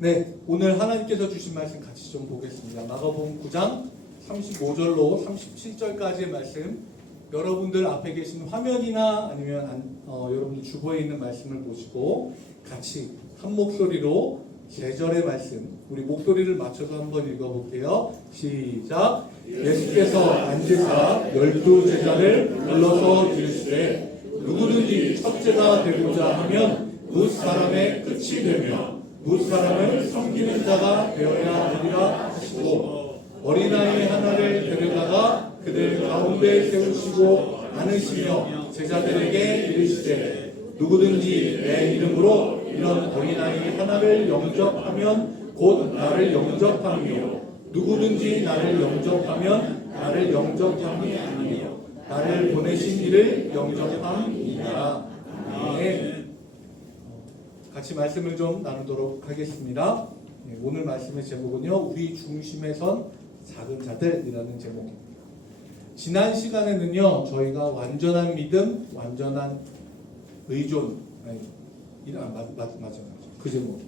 네, 오늘 하나님께서 주신 말씀 같이 좀 보겠습니다. 마가복음 9장 35절로 37절까지의 말씀, 여러분들 앞에 계신 화면이나 아니면 여러분들 주보에 있는 말씀을 보시고 같이 한 목소리로 제절의 말씀, 우리 목소리를 맞춰서 한번 읽어볼게요. 시작. 예수께서 앉으사 12제자를 불러서 이르시되 누구든지 첫째가 되고자 하면 뭇 사람의 끝이 되며 뭇 사람을 섬기는 자가 되어야 하리라 하시고, 어린아이 하나를 데려다가 그들 가운데 세우시고 안으시며 제자들에게 이르시되 누구든지 내 이름으로 이런 어린아이 하나를 영접하면 곧 나를 영접하며 누구든지 나를 영접하면 나를 영접함이 아니요 나를 보내신 이를 영접함이니라. 아멘. 같이 말씀을 좀 나누도록 하겠습니다. 오늘 말씀의 제목은요, 우리 중심에 선 작은 자들이라는 제목입니다. 지난 시간에는요, 저희가 완전한 믿음, 완전한 의존, 맞아. 그 제목이에요.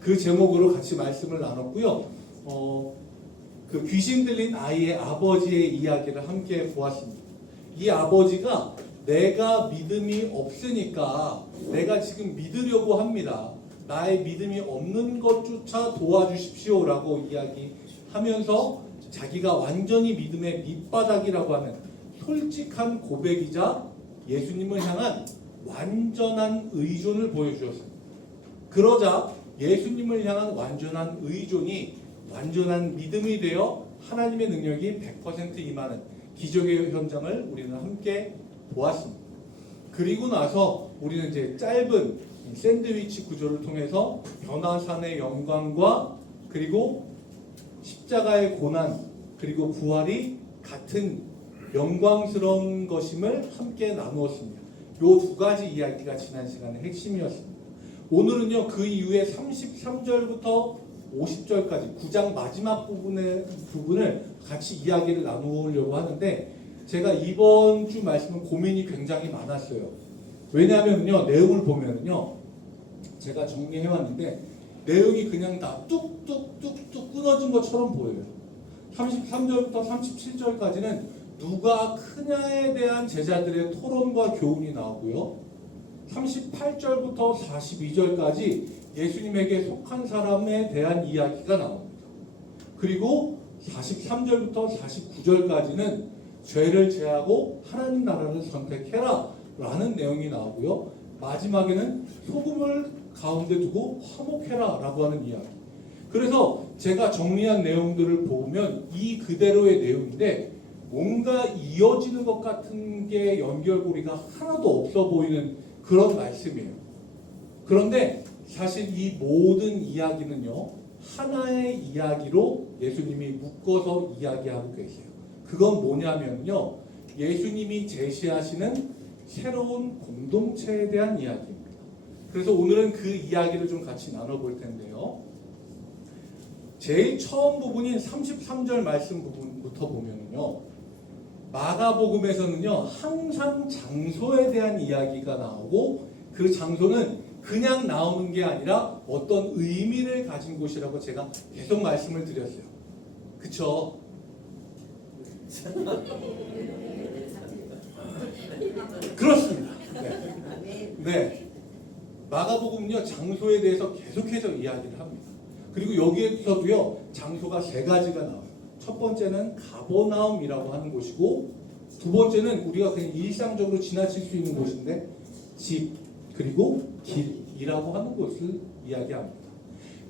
그 제목으로 같이 말씀을 나눴고요. 그 귀신 들린 아이의 아버지의 이야기를 함께 보았습니다. 이 아버지가 내가 믿음이 없으니까 내가 지금 믿으려고 합니다. 나의 믿음이 없는 것조차 도와주십시오라고 이야기하면서 자기가 완전히 믿음의 밑바닥이라고 하는 솔직한 고백이자 예수님을 향한 완전한 의존을 보여주었습니다. 그러자 예수님을 향한 완전한 의존이 완전한 믿음이 되어 하나님의 능력이 100% 임하는 기적의 현장을 우리는 함께 보았습니다. 그리고 나서 우리는 이제 짧은 샌드위치 구조를 통해서 변화산의 영광과 그리고 십자가의 고난 그리고 부활이 같은 영광스러운 것임을 함께 나누었습니다. 이 두 가지 이야기가 지난 시간의 핵심이었습니다. 오늘은요, 그 이후에 33절부터 50절까지 9장 마지막 부분을 같이 이야기를 나누려고 하는데, 제가 이번 주 말씀은 고민이 굉장히 많았어요. 왜냐하면요, 내용을 보면요, 제가 정리해왔는데 내용이 그냥 다 뚝뚝뚝뚝 끊어진 것처럼 보여요. 33절부터 37절까지는 누가 크냐에 대한 제자들의 토론과 교훈이 나오고요, 38절부터 42절까지 예수님에게 속한 사람에 대한 이야기가 나옵니다. 그리고 43절부터 49절까지는 죄를 제하고 하나님 나라를 선택해라 라는 내용이 나오고요, 마지막에는 소금을 가운데 두고 화목해라 라고 하는 이야기. 그래서 제가 정리한 내용들을 보면 이 그대로의 내용인데 뭔가 이어지는 것 같은 게 연결고리가 하나도 없어 보이는 그런 말씀이에요. 그런데 사실 이 모든 이야기는요, 하나의 이야기로 예수님이 묶어서 이야기하고 계세요. 그건 뭐냐면요, 예수님이 제시하시는 새로운 공동체에 대한 이야기입니다. 그래서 오늘은 그 이야기를 좀 같이 나눠볼 텐데요. 제일 처음 부분인 33절 말씀 부분부터 보면요, 마가복음에서는요, 항상 장소에 대한 이야기가 나오고 그 장소는 그냥 나오는 게 아니라 어떤 의미를 가진 곳이라고 제가 계속 말씀을 드렸어요. 그쵸? 그렇습니다. 네. 마가복음은요, 장소에 대해서 계속해서 이야기를 합니다. 그리고 여기에서도요, 장소가 세 가지가 나와요. 첫 번째는 가버나움이라고 하는 곳이고, 두 번째는 우리가 그냥 일상적으로 지나칠 수 있는 곳인데 집, 그리고 길이라고 하는 곳을 이야기합니다.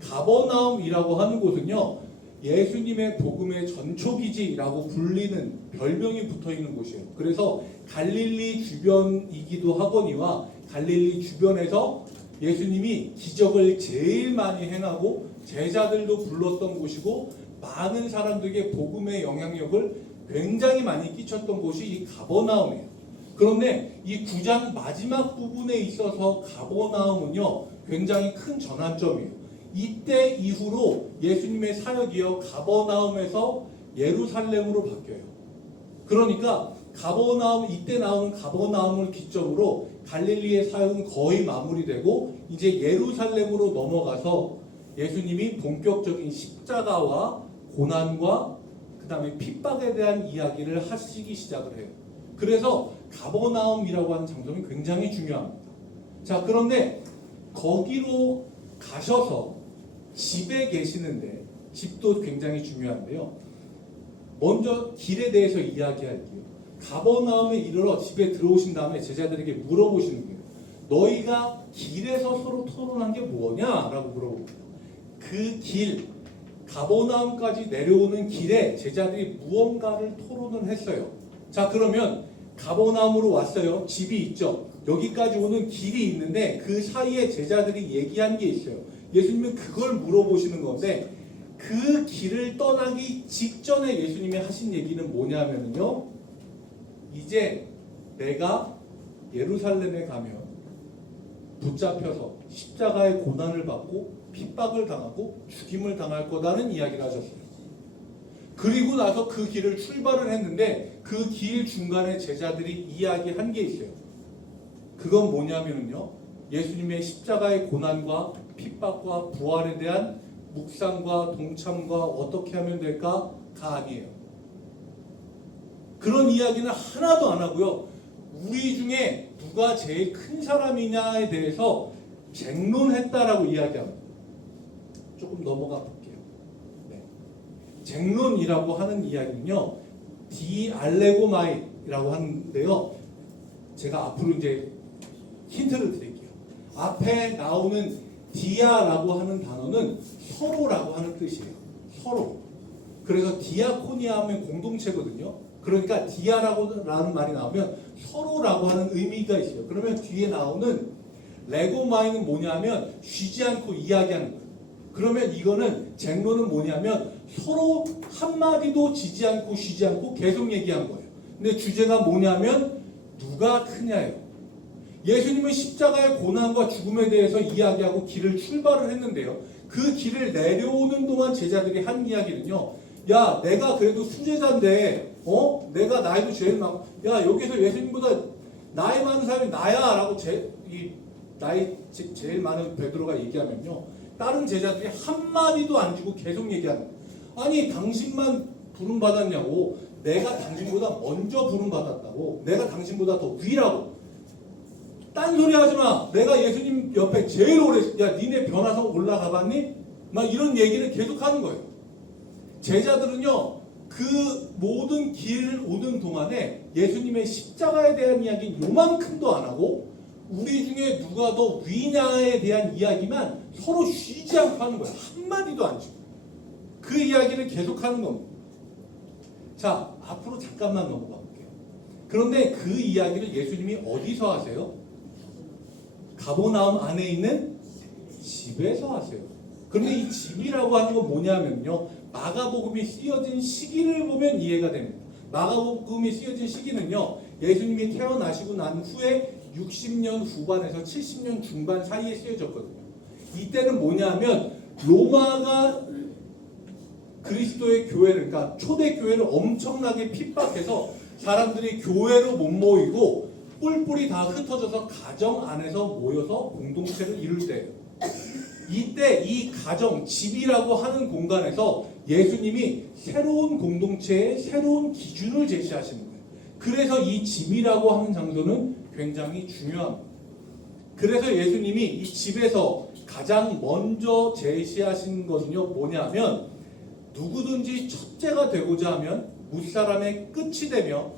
가버나움이라고 하는 곳은요, 예수님의 복음의 전초기지라고 불리는 별명이 붙어있는 곳이에요. 그래서 갈릴리 주변이기도 하거니와 갈릴리 주변에서 예수님이 기적을 제일 많이 행하고 제자들도 불렀던 곳이고, 많은 사람들에게 복음의 영향력을 굉장히 많이 끼쳤던 곳이 이 가버나움이에요. 그런데 이 9장 마지막 부분에 있어서 가버나움은요, 굉장히 큰 전환점이에요. 이때 이후로 예수님의 사역이요, 가버나움에서 예루살렘으로 바뀌어요. 그러니까 가버나움, 이때 나오는 가버나움을 기점으로 갈릴리의 사역은 거의 마무리되고 이제 예루살렘으로 넘어가서 예수님이 본격적인 십자가와 고난과 그 다음에 핍박에 대한 이야기를 하시기 시작을 해요. 그래서 가버나움이라고 하는 장소는 굉장히 중요합니다. 자, 그런데 거기로 가셔서 집에 계시는데, 집도 굉장히 중요한데요. 먼저 길에 대해서 이야기할게요. 가버나움에 이르러 집에 들어오신 다음에 제자들에게 물어보시는 거예요. 너희가 길에서 서로 토론한 게 뭐냐? 라고 물어봅니다. 그 길, 가버나움까지 내려오는 길에 제자들이 무언가를 토론을 했어요. 자, 그러면 가버나움으로 왔어요. 집이 있죠. 여기까지 오는 길이 있는데 그 사이에 제자들이 얘기한 게 있어요. 예수님은 그걸 물어보시는 건데, 그 길을 떠나기 직전에 예수님이 하신 얘기는 뭐냐면요, 이제 내가 예루살렘에 가면 붙잡혀서 십자가의 고난을 받고 핍박을 당하고 죽임을 당할 거다는 이야기를 하셨어요. 그리고 나서 그 길을 출발을 했는데 그 길 중간에 제자들이 이야기한 게 있어요. 그건 뭐냐면요, 예수님의 십자가의 고난과 핍박과 부활에 대한 묵상과 동참과 어떻게 하면 될까가 아니에요. 그런 이야기는 하나도 안 하고요. 우리 중에 누가 제일 큰 사람이냐에 대해서 쟁론했다라고 이야기합니다. 조금 넘어가 볼게요. 네. 쟁론이라고 하는 이야기는요, 디알레고마이라고 하는데요. 제가 앞으로 이제 힌트를 드릴게요. 앞에 나오는 디아라고 하는 단어는 서로라고 하는 뜻이에요. 서로. 그래서 디아코니아 하면 공동체거든요. 그러니까 디아라는 말이 나오면 서로라고 하는 의미가 있어요. 그러면 뒤에 나오는 레고마이는 뭐냐면 쉬지 않고 이야기하는 거예요. 그러면 이거는 쟁론은 뭐냐면 서로 한마디도 지지 않고 쉬지 않고 계속 얘기한 거예요. 근데 주제가 뭐냐면 누가 크냐예요. 예수님은 십자가의 고난과 죽음에 대해서 이야기하고 길을 출발을 했는데요. 그 길을 내려오는 동안 제자들이 한 이야기는요, 야, 내가 그래도 수제자인데, 내가 나이도 제일 많고, 야, 여기서 예수님보다 나이 많은 사람이 나야 라고 나이 제일 많은 베드로가 얘기하면요, 다른 제자들이 한마디도 안 주고 계속 얘기하는 거예요. 아니, 당신만 부름 받았냐고. 내가 당신보다 먼저 부름 받았다고. 내가 당신보다 더 위라고. 딴소리 하지 마. 내가 예수님 옆에 제일 오래, 야, 니네 변화성 올라가 봤니? 막 이런 얘기를 계속 하는 거예요. 제자들은요, 그 모든 길을 오는 동안에 예수님의 십자가에 대한 이야기는 요만큼도 안 하고 우리 중에 누가 더 위냐에 대한 이야기만 서로 쉬지 않고 하는 거예요. 한마디도 안 주고. 그 이야기를 계속 하는 겁니다. 자, 앞으로 잠깐만 넘어가 볼게요. 그런데 그 이야기를 예수님이 어디서 하세요? 가버나움 안에 있는 집에서 하세요. 그런데 이 집이라고 하는 건 뭐냐면요, 마가복음이 쓰여진 시기를 보면 이해가 됩니다. 마가복음이 쓰여진 시기는요, 예수님이 태어나시고 난 후에 60년 후반에서 70년 중반 사이에 쓰여졌거든요. 이때는 뭐냐면 로마가 그리스도의 교회를, 그러니까 초대 교회를 엄청나게 핍박해서 사람들이 교회로 못 모이고 뿔뿔이 다 흩어져서 가정 안에서 모여서 공동체를 이룰 때예요. 이때 이 가정, 집이라고 하는 공간에서 예수님이 새로운 공동체의 새로운 기준을 제시하시는 거예요. 그래서 이 집이라고 하는 장소는 굉장히 중요합니다. 그래서 예수님이 이 집에서 가장 먼저 제시하신 것은요, 뭐냐면 누구든지 첫째가 되고자 하면 무사람의 끝이 되며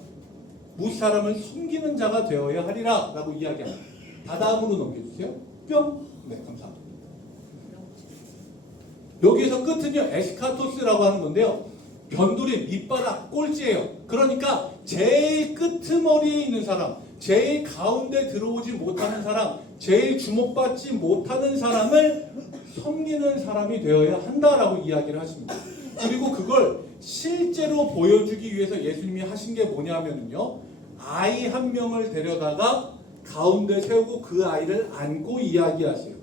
무사람을 섬기는 자가 되어야 하리라 라고 이야기합니다. 다음으로 넘겨주세요. 뿅. 네, 감사합니다. 여기에서 끝은요, 에스카토스라고 하는 건데요, 변두리 밑바닥 꼴찌예요. 그러니까 제일 끄트머리에 있는 사람, 제일 가운데 들어오지 못하는 사람, 제일 주목받지 못하는 사람을 섬기는 사람이 되어야 한다라고 이야기를 하십니다. 그리고 그걸 실제로 보여주기 위해서 예수님이 하신 게 뭐냐면요, 아이 한 명을 데려다가 가운데 세우고 그 아이를 안고 이야기하세요.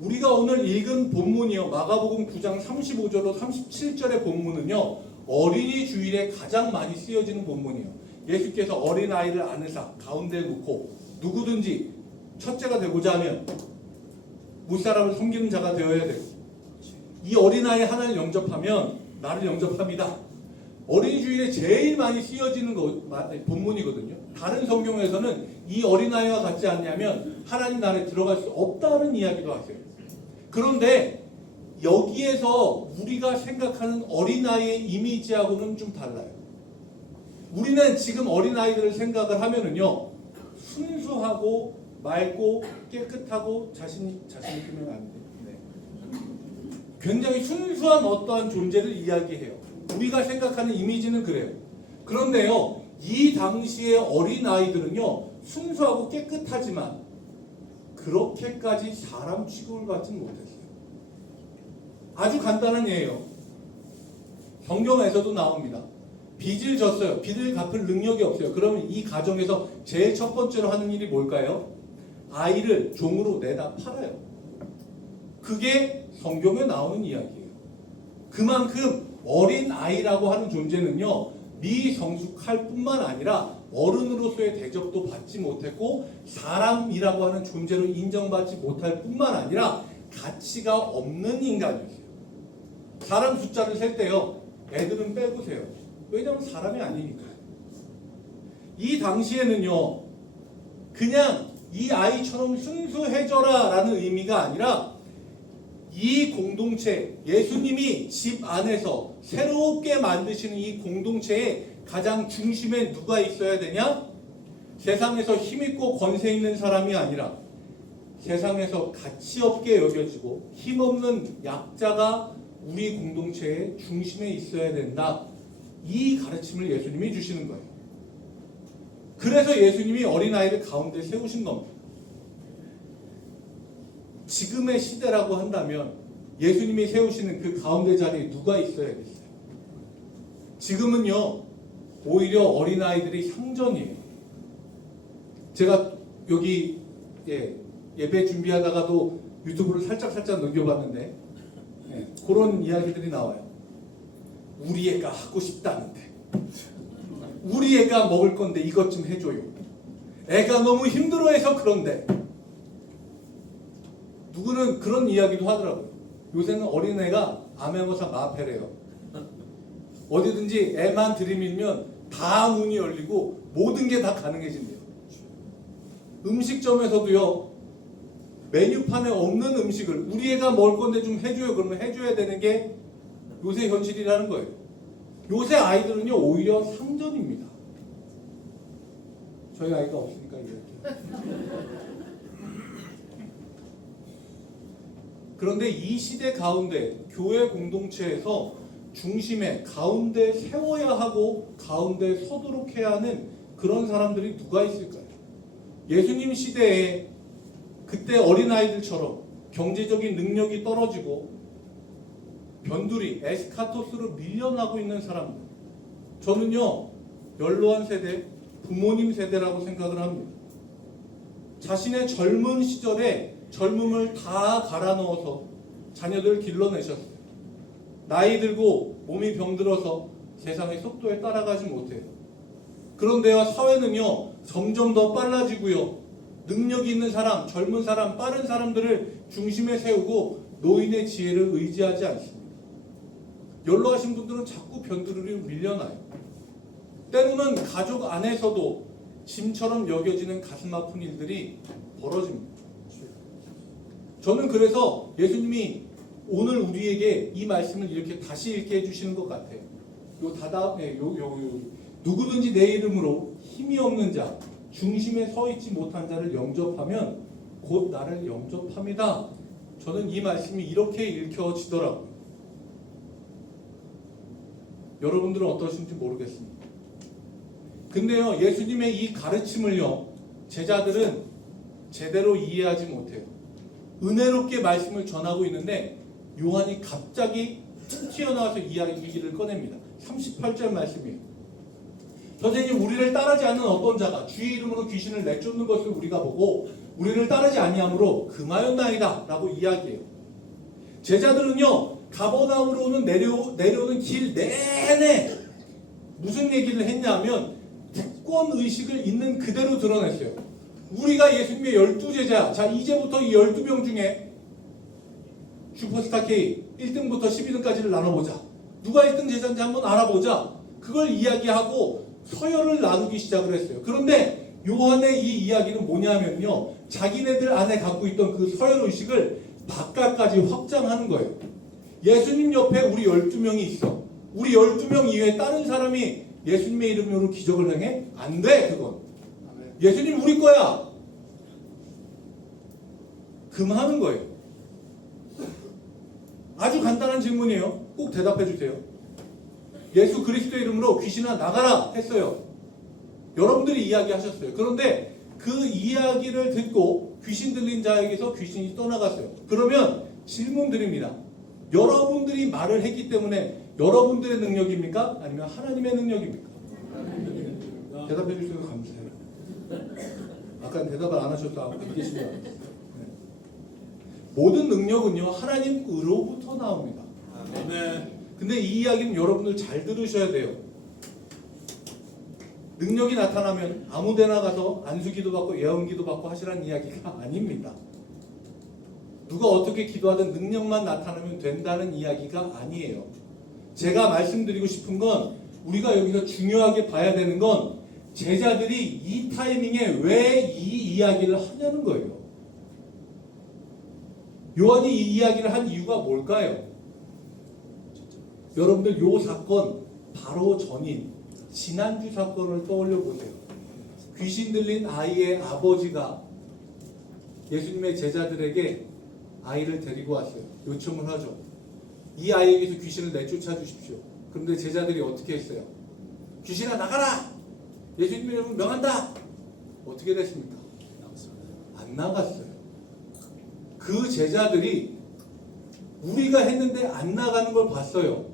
우리가 오늘 읽은 본문이요, 마가복음 9장 35절로 37절의 본문은요, 어린이 주일에 가장 많이 쓰여지는 본문이에요. 예수께서 어린아이를 안으사 가운데 놓고 누구든지 첫째가 되고자 하면 무사람을 섬기는 자가 되어야 되고, 이 어린아이 하나를 영접하면 나를 영접합니다. 어린이 주일에 제일 많이 쓰여지는 본문이거든요. 다른 성경에서는 이 어린아이와 같지 않냐면 하나님 나라에 들어갈 수 없다는 이야기도 하세요. 그런데 여기에서 우리가 생각하는 어린아이의 이미지하고는 좀 달라요. 우리는 지금 어린아이들을 생각을 하면은요, 순수하고 맑고 깨끗하고 자신이 크면 안 돼. 네. 굉장히 순수한 어떠한 존재를 이야기해요. 우리가 생각하는 이미지는 그래요. 그런데요, 이 당시의 어린아이들은요, 순수하고 깨끗하지만 그렇게까지 사람 취급을 받지는 못했어요. 아주 간단한 예예요. 성경에서도 나옵니다. 빚을 졌어요. 빚을 갚을 능력이 없어요. 그러면 이 가정에서 제일 첫 번째로 하는 일이 뭘까요? 아이를 종으로 내다 팔아요. 그게 성경에 나오는 이야기예요. 그만큼 어린 아이라고 하는 존재는요, 미성숙할 뿐만 아니라 어른으로서의 대접도 받지 못했고 사람이라고 하는 존재로 인정받지 못할 뿐만 아니라 가치가 없는 인간이었어요. 사람 숫자를 셀 때요, 애들은 빼고 세요. 왜냐하면 사람이 아니니까요. 이 당시에는요, 그냥 이 아이처럼 순수해져라 라는 의미가 아니라 이 공동체, 예수님이 집 안에서 새롭게 만드시는 이 공동체의 가장 중심에 누가 있어야 되냐? 세상에서 힘있고 권세 있는 사람이 아니라 세상에서 가치 없게 여겨지고 힘없는 약자가 우리 공동체의 중심에 있어야 된다. 이 가르침을 예수님이 주시는 거예요. 그래서 예수님이 어린아이를 가운데 세우신 겁니다. 지금의 시대라고 한다면 예수님이 세우시는 그 가운데 자리에 누가 있어야겠어요? 지금은요, 오히려 어린아이들이 상전이에요. 제가 여기 예배 준비하다가도 유튜브를 살짝 넘겨봤는데 그런 이야기들이 나와요. 우리 애가 하고 싶다는데, 우리 애가 먹을 건데 이것 좀 해줘요. 애가 너무 힘들어해서 그런데. 누구는 그런 이야기도 하더라고요. 요새는 어린애가 암행어사 마패래요. 어디든지 애만 들이밀면 다 문이 열리고 모든 게 다 가능해진대요. 음식점에서도요, 메뉴판에 없는 음식을 우리 애가 먹을 건데 좀 해줘요. 그러면 해줘야 되는 게 요새 현실이라는 거예요. 요새 아이들은요, 오히려 상전입니다. 저희 아이가 없으니까 이렇게. 그런데 이 시대 가운데 교회 공동체에서 중심에 가운데 세워야 하고 가운데 서도록 해야 하는 그런 사람들이 누가 있을까요? 예수님 시대에 그때 어린아이들처럼 경제적인 능력이 떨어지고 변두리, 에스카토스로 밀려나고 있는 사람들. 저는요, 연로한 세대, 부모님 세대라고 생각을 합니다. 자신의 젊은 시절에 젊음을 다 갈아 넣어서 자녀들을 길러내셨어요. 나이 들고 몸이 병들어서 세상의 속도에 따라가지 못해요. 그런데요, 사회는요, 점점 더 빨라지고요, 능력이 있는 사람, 젊은 사람, 빠른 사람들을 중심에 세우고 노인의 지혜를 의지하지 않습니다. 연로하신 분들은 자꾸 변두리로 밀려나요. 때로는 가족 안에서도 짐처럼 여겨지는 가슴 아픈 일들이 벌어집니다. 저는 그래서 예수님이 오늘 우리에게 이 말씀을 이렇게 다시 읽게 해주시는 것 같아요. 누구든지 내 이름으로 힘이 없는 자, 중심에 서 있지 못한 자를 영접하면 곧 나를 영접합니다. 저는 이 말씀이 이렇게 읽혀지더라고요. 여러분들은 어떠신지 모르겠습니다. 근데요, 예수님의 이 가르침을요, 제자들은 제대로 이해하지 못해요. 은혜롭게 말씀을 전하고 있는데 요한이 갑자기 툭 튀어나와서 이야기를 꺼냅니다. 38절 말씀이에요. 선생님, 우리를 따르지 않는 어떤 자가 주의 이름으로 귀신을 내쫓는 것을 우리가 보고 우리를 따르지 아니함으로 금하였나이다 라고 이야기해요. 제자들은요, 가버나움으로는 내려오는 길 내내 무슨 얘기를 했냐면 특권의식을 있는 그대로 드러냈어요. 우리가 예수님의 12제자, 자 이제부터 이 12명 중에 슈퍼스타 K 1등부터 12등까지를 나눠보자. 누가 1등 제자인지 한번 알아보자. 그걸 이야기하고 서열을 나누기 시작을 했어요. 그런데 요한의 이 이야기는 뭐냐면요, 자기네들 안에 갖고 있던 그 서열의식을 바깥까지 확장하는 거예요. 예수님 옆에 우리 12명이 있어. 우리 12명 이외에 다른 사람이 예수님의 이름으로 기적을 행해? 안 돼, 그건. 예수님 우리 거야. 금하는 거예요. 아주 간단한 질문이에요. 꼭 대답해 주세요. 예수 그리스도의 이름으로 귀신아 나가라 했어요. 여러분들이 이야기하셨어요. 그런데 그 이야기를 듣고 귀신 들린 자에게서 귀신이 떠나갔어요. 그러면 질문 드립니다. 여러분들이 말을 했기 때문에 여러분들의 능력입니까? 아니면 하나님의 능력입니까? 대답해 주셔서 감사해요. 아까 대답을 안 하셔서 안 계신 줄 알았어요. 모든 능력은요, 하나님으로부터 나옵니다. 근데 이 이야기는 여러분들 잘 들으셔야 돼요. 능력이 나타나면 아무데나 가서 안수기도 받고 예언기도 받고 하시라는 이야기가 아닙니다. 누가 어떻게 기도하든 능력만 나타나면 된다는 이야기가 아니에요. 제가 말씀드리고 싶은 건, 우리가 여기서 중요하게 봐야 되는 건 제자들이 이 타이밍에 왜 이 이야기를 하냐는 거예요. 요한이 이 이야기를 한 이유가 뭘까요? 여러분들 요 사건 바로 전인 지난주 사건을 떠올려 보세요. 귀신 들린 아이의 아버지가 예수님의 제자들에게 아이를 데리고 왔어요. 요청을 하죠. 이 아이에게서 귀신을 내쫓아 주십시오. 그런데 제자들이 어떻게 했어요? 귀신아 나가라! 예수님의 이름을 명한다! 어떻게 됐습니까? 안 나갔어요. 그 제자들이 우리가 했는데 안 나가는 걸 봤어요.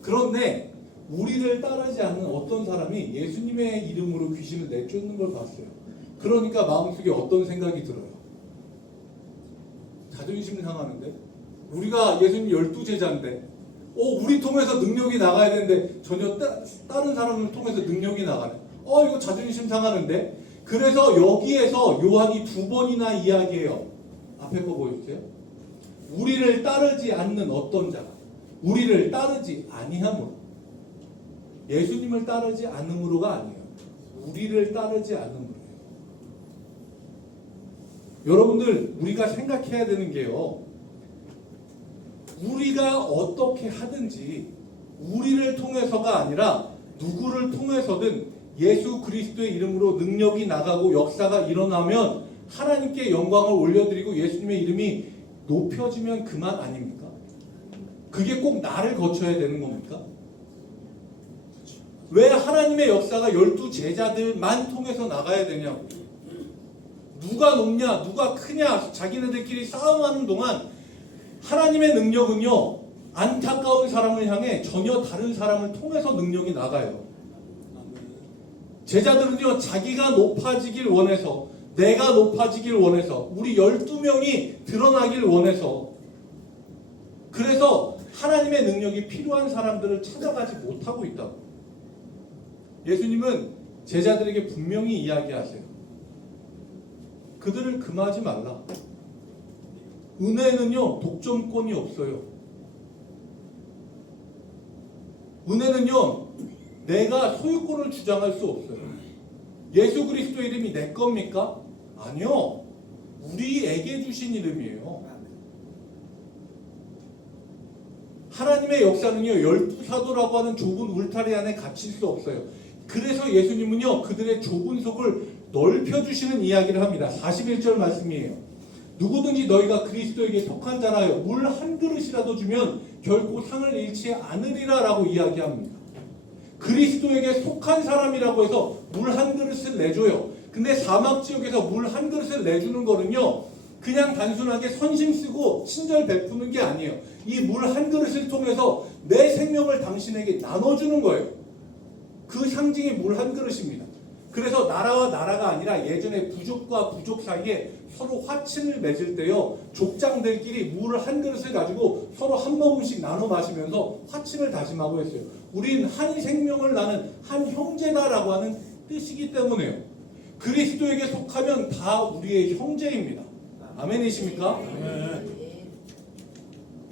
그런데 우리를 따르지 않는 어떤 사람이 예수님의 이름으로 귀신을 내쫓는 걸 봤어요. 그러니까 마음속에 어떤 생각이 들어요? 자존심이 상하는데? 우리가 예수님 12제자인데 우리 통해서 능력이 나가야 되는데 전혀 다른 사람을 통해서 능력이 나가네. 이거 자존심 상하는데? 그래서 여기에서 요한이 2번이나 이야기해요. 앞에 거 보여주세요. 우리를 따르지 않는 어떤 자가 우리를 따르지 아니함으로, 예수님을 따르지 않음으로가 아니에요. 우리를 따르지 않음으로예요. 여러분들 우리가 생각해야 되는 게요, 우리가 어떻게 하든지 우리를 통해서가 아니라 누구를 통해서든 예수 그리스도의 이름으로 능력이 나가고 역사가 일어나면 하나님께 영광을 올려드리고 예수님의 이름이 높여지면 그만 아닙니까? 그게 꼭 나를 거쳐야 되는 겁니까? 왜 하나님의 역사가 12제자들만 통해서 나가야 되냐고. 누가 높냐 누가 크냐 자기네들끼리 싸움하는 동안 하나님의 능력은요, 안타까운 사람을 향해 전혀 다른 사람을 통해서 능력이 나가요. 제자들은요, 자기가 높아지길 원해서, 내가 높아지길 원해서, 우리 12명이 드러나길 원해서, 그래서 하나님의 능력이 필요한 사람들을 찾아가지 못하고 있다고. 예수님은 제자들에게 분명히 이야기하세요. 그들을 금하지 말라. 은혜는요, 독점권이 없어요. 은혜는요, 내가 소유권을 주장할 수 없어요. 예수 그리스도 이름이 내 겁니까? 아니요. 우리에게 주신 이름이에요. 하나님의 역사는요, 12사도라고 하는 좁은 울타리 안에 갇힐 수 없어요. 그래서 예수님은요, 그들의 좁은 속을 넓혀주시는 이야기를 합니다. 41절 말씀이에요. 누구든지 너희가 그리스도에게 속한 자라여 물 한 그릇이라도 주면 결코 상을 잃지 않으리라 라고 이야기합니다. 그리스도에게 속한 사람이라고 해서 물 한 그릇을 내줘요. 근데 사막지역에서 물 한 그릇을 내주는 거는요, 그냥 단순하게 선심 쓰고 친절 베푸는 게 아니에요. 이 물 한 그릇을 통해서 내 생명을 당신에게 나눠주는 거예요. 그 상징이 물 한 그릇입니다. 그래서 나라와 나라가 아니라 예전에 부족과 부족 사이에 서로 화친을 맺을 때요, 족장들끼리 물을 한 그릇을 가지고 서로 한 모금씩 나눠 마시면서 화친을 다짐하고 했어요. 우린 한 생명을 나는 한 형제다라고 하는 뜻이기 때문에요. 그리스도에게 속하면 다 우리의 형제입니다. 아멘이십니까?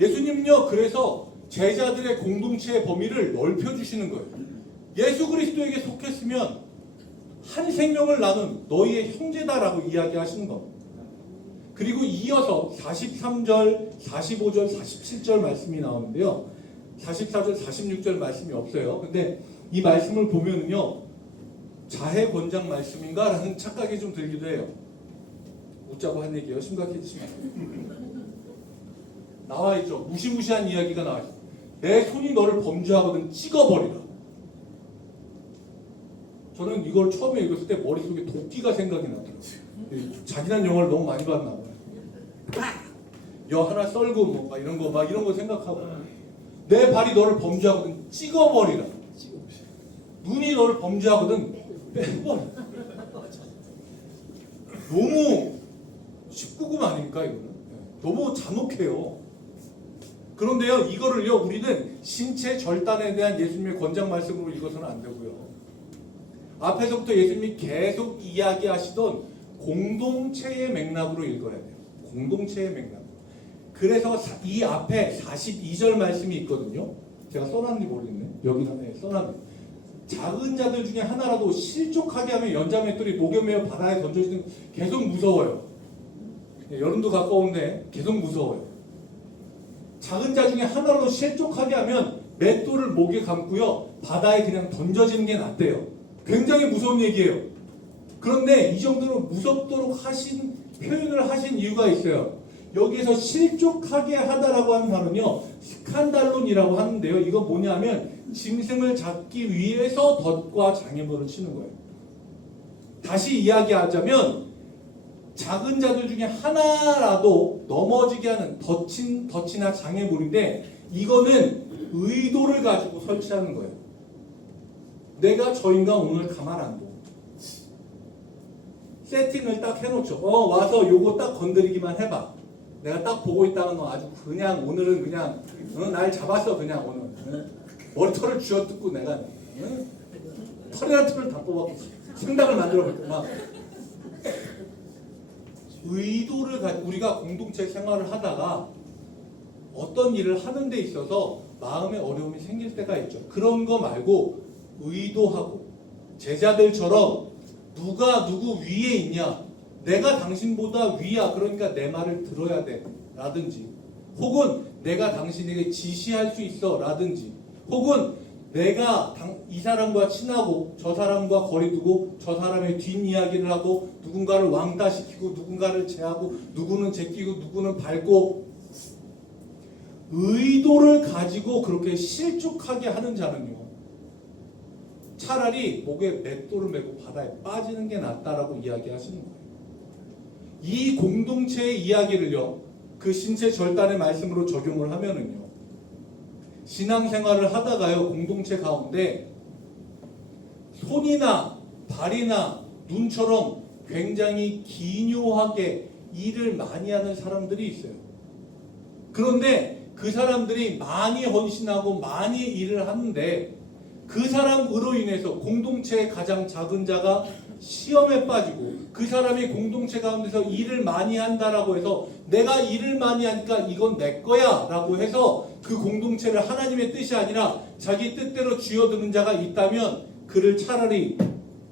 예수님은요, 그래서 제자들의 공동체의 범위를 넓혀주시는 거예요. 예수 그리스도에게 속했으면 한 생명을 나눈 너희의 형제다라고 이야기하시는 겁니다. 그리고 이어서 43절, 45절, 47절 말씀이 나오는데요. 44절, 46절 말씀이 없어요. 근데 이 말씀을 보면은요, 자해 권장 말씀인가? 라는 착각이 좀 들기도 해요. 웃자고 한 얘기예요. 심각해지시면 나와 있죠. 무시무시한 이야기가 나와 있어요. 내 손이 너를 범죄하거든 찍어버리라. 저는 이걸 처음에 읽었을 때 머릿속에 도끼가 생각이 나더라고요. 잔인한 영화를 너무 많이 봤나 봐요. 여 하나 썰고 뭐 막 이런 거 생각하고, 내 발이 너를 범죄하거든 찍어버리라. 눈이 너를 범죄하거든 빼버려. 너무 19금 아닙니까 이거는? 너무 잔혹해요. 그런데요, 이거를요, 우리는 신체 절단에 대한 예수님의 권장 말씀으로 읽어서는 안 되고요. 앞에서부터 예수님이 계속 이야기하시던 공동체의 맥락으로 읽어야 돼요. 공동체의 맥락. 그래서 이 앞에 42절 말씀이 있거든요. 제가 써놨는지 모르겠네. 여기는 써놨네. 작은 자들 중에 하나라도 실족하게 하면 연자맷돌이 녹여매어 바다에 던져지는, 계속 무서워요. 여름도 가까운데 계속 무서워요. 작은 자 중에 하나라도 실족하게 하면 맷돌을 목에 감고요, 바다에 그냥 던져지는 게 낫대요. 굉장히 무서운 얘기예요. 그런데 이 정도로 무섭도록 하신 표현을 하신 이유가 있어요. 여기에서 실족하게 하다라고 하는 말은요, 스칸달론이라고 하는데요. 이거 뭐냐면 짐승을 잡기 위해서 덫과 장애물을 치는 거예요. 다시 이야기하자면 작은 자들 중에 하나라도 넘어지게 하는 덫이나 장애물인데, 이거는 의도를 가지고 설치하는 거예요. 내가 저 인간 오늘 가만 안 둬. 세팅을 딱 해놓죠. 와서 요거 딱 건드리기만 해봐. 내가 딱 보고 있다가 너 아주 그냥 오늘은 그냥 날 잡았어. 그냥 오늘 머리털을 쥐어뜯고 내가 털이나 털을 다 뽑아 생닭을 만들어 볼게. 막 의도를 가지고 우리가 공동체 생활을 하다가 어떤 일을 하는 데 있어서 마음에 어려움이 생길 때가 있죠. 그런 거 말고 의도하고, 제자들처럼 누가 누구 위에 있냐, 내가 당신보다 위야, 그러니까 내 말을 들어야 돼 라든지, 혹은 내가 당신에게 지시할 수 있어 라든지, 혹은 내가 이 사람과 친하고 저 사람과 거리 두고 저 사람의 뒷이야기를 하고 누군가를 왕따시키고 누군가를 제하고 누구는 제끼고 누구는 밟고, 의도를 가지고 그렇게 실족하게 하는 자는요, 차라리 목에 맷돌을 메고 바다에 빠지는 게 낫다라고 이야기하시는 거예요. 이 공동체의 이야기를요, 그 신체 절단의 말씀으로 적용을 하면은요, 신앙생활을 하다가요, 공동체 가운데 손이나 발이나 눈처럼 굉장히 기묘하게 일을 많이 하는 사람들이 있어요. 그런데 그 사람들이 많이 헌신하고 많이 일을 하는데, 그 사람으로 인해서 공동체의 가장 작은 자가 시험에 빠지고, 그 사람이 공동체 가운데서 일을 많이 한다라고 해서 내가 일을 많이 하니까 이건 내 거야 라고 해서 그 공동체를 하나님의 뜻이 아니라 자기 뜻대로 쥐어드는 자가 있다면 그를 차라리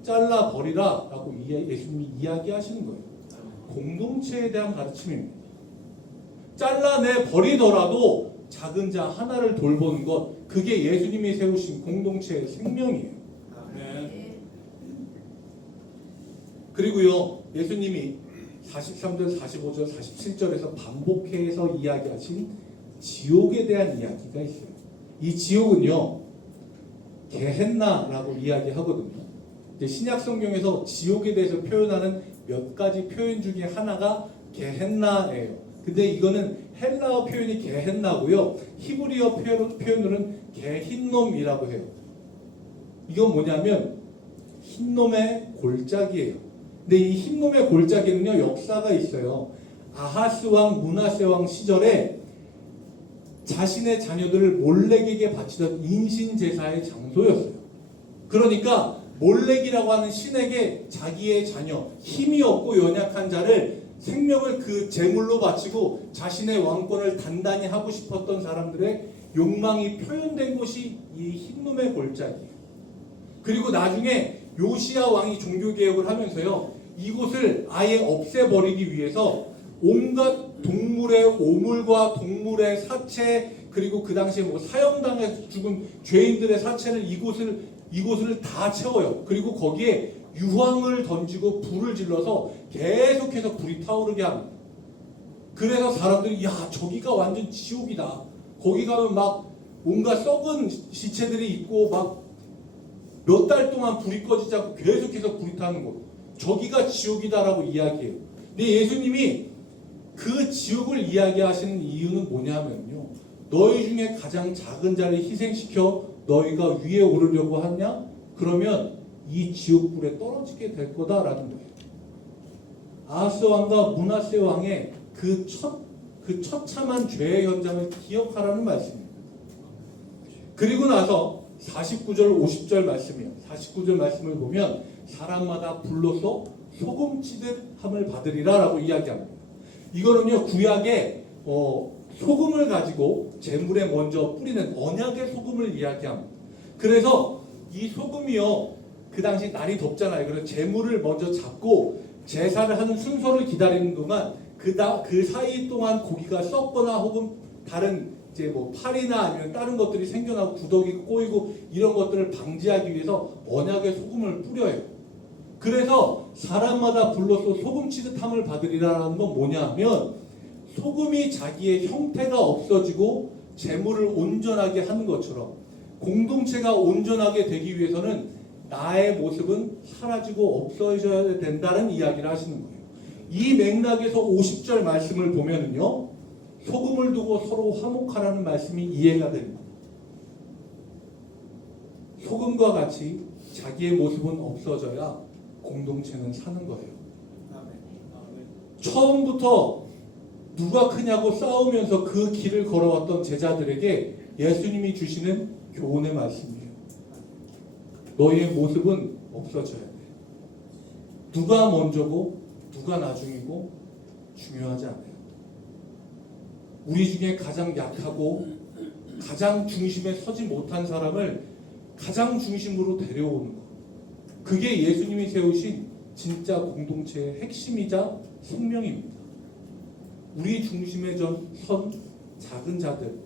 잘라버리라 라고 예수님이 이야기하시는 거예요. 공동체에 대한 가르침입니다. 잘라내버리더라도 작은 자 하나를 돌보는 것, 그게 예수님이 세우신 공동체의 생명이에요. 그리고요, 예수님이 43절, 45절, 47절에서 반복해서 이야기하신 지옥에 대한 이야기가 있어요. 이 지옥은요, 게헨나라고 이야기하거든요. 신약 성경에서 지옥에 대해서 표현하는 몇 가지 표현 중에 하나가 게헨나예요. 근데 이거는 헬라어 표현이 게헨나고요, 히브리어 표현으로는 게힌놈이라고 해요. 이건 뭐냐면 흰놈의 골짜기예요. 근데 이 흰놈의 골짜기는요, 역사가 있어요. 아하스 왕, 므낫세 왕 시절에 자신의 자녀들을 몰렉에게 바치던 인신 제사의 장소였어요. 그러니까 몰렉이라고 하는 신에게 자기의 자녀, 힘이 없고 연약한 자를 생명을 그 제물로 바치고 자신의 왕권을 단단히 하고 싶었던 사람들의 욕망이 표현된 곳이 이 흰눈의 골짜기예요. 그리고 나중에 요시야 왕이 종교개혁을 하면서요, 이곳을 아예 없애버리기 위해서 온갖 동물의 오물과 동물의 사체, 그리고 그 당시에 뭐 사형당해서 죽은 죄인들의 사체를 이곳을 다 채워요. 그리고 거기에 유황을 던지고 불을 질러서 계속해서 불이 타오르게 합니다. 그래서 사람들이 야, 저기가 완전 지옥이다. 거기 가면 막 온갖 썩은 시체들이 있고 막 몇 달 동안 불이 꺼지지 않고 계속해서 불이 타는 곳, 저기가 지옥이다라고 이야기해요. 근데 예수님이 그 지옥을 이야기하시는 이유는 뭐냐면요, 너희 중에 가장 작은 자를 희생시켜 너희가 위에 오르려고 하냐? 그러면 이 지옥불에 떨어지게 될 거다라는 거예요. 아하스 왕과 므낫세 왕의 그 처참한 죄의 현장을 기억하라는 말씀입니다. 그리고 나서 49절 50절 말씀이에요. 49절 말씀을 보면 사람마다 불로서 소금치듯 함을 받으리라 라고 이야기합니다. 이거는요, 구약에 소금을 가지고 제물에 먼저 뿌리는 언약의 소금을 이야기합니다. 그래서 이 소금이요, 그 당시 날이 덥잖아요. 그래서 제물을 먼저 잡고 제사를 하는 순서를 기다리는 동안 그 사이 동안 고기가 썩거나 혹은 다른 이제 뭐 팔이나 아니면 다른 것들이 생겨나고 구더기 꼬이고 이런 것들을 방지하기 위해서 언약의 소금을 뿌려요. 그래서 사람마다 불로서 소금치듯함을 받으리라는 건 뭐냐 하면, 소금이 자기의 형태가 없어지고 재물을 온전하게 하는 것처럼 공동체가 온전하게 되기 위해서는 나의 모습은 사라지고 없어져야 된다는 이야기를 하시는 거예요. 이 맥락에서 50절 말씀을 보면은요, 소금을 두고 서로 화목하라는 말씀이 이해가 됩니다. 소금과 같이 자기의 모습은 없어져야 공동체는 사는 거예요. 처음부터 누가 크냐고 싸우면서 그 길을 걸어왔던 제자들에게 예수님이 주시는 교훈의 말씀이에요. 너희의 모습은 없어져야 돼. 누가 먼저고 누가 나중이고 중요하지 않아요. 우리 중에 가장 약하고 가장 중심에 서지 못한 사람을 가장 중심으로 데려오는 것, 그게 예수님이 세우신 진짜 공동체의 핵심이자 생명입니다. 우리 중심에 선 작은 자들,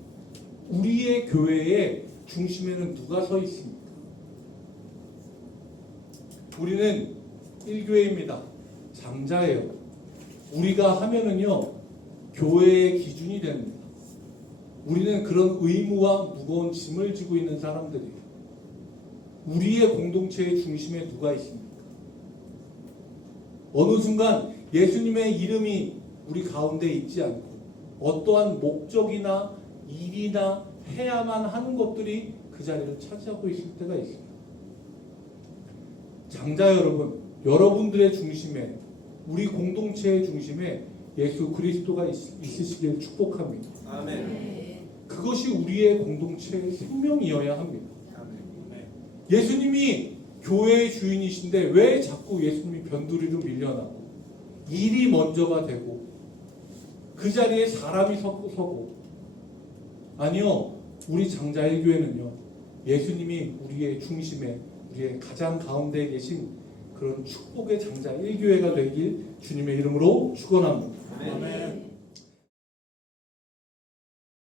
우리의 교회의 중심에는 누가 서 있습니까? 우리는 1교회입니다. 장자예요. 우리가 하면은요, 교회의 기준이 됩니다. 우리는 그런 의무와 무거운 짐을 지고 있는 사람들이에요. 우리의 공동체의 중심에 누가 있습니까? 어느 순간 예수님의 이름이 우리 가운데 있지 않고 어떠한 목적이나 일이나 해야만 하는 것들이 그 자리를 차지하고 있을 때가 있습니다. 장자 여러분, 여러분들의 중심에, 우리 공동체의 중심에 예수 그리스도가 있으시길 축복합니다. 아멘. 그것이 우리의 공동체의 생명이어야 합니다. 예수님이 교회의 주인이신데 왜 자꾸 예수님이 변두리로 밀려나고 일이 먼저가 되고 그 자리에 사람이 서고, 아니요, 우리 장자 1교회는요, 예수님이 우리의 중심에, 우리의 가장 가운데에 계신 그런 축복의 장자 1교회가 되길 주님의 이름으로 축원합니다. 아멘.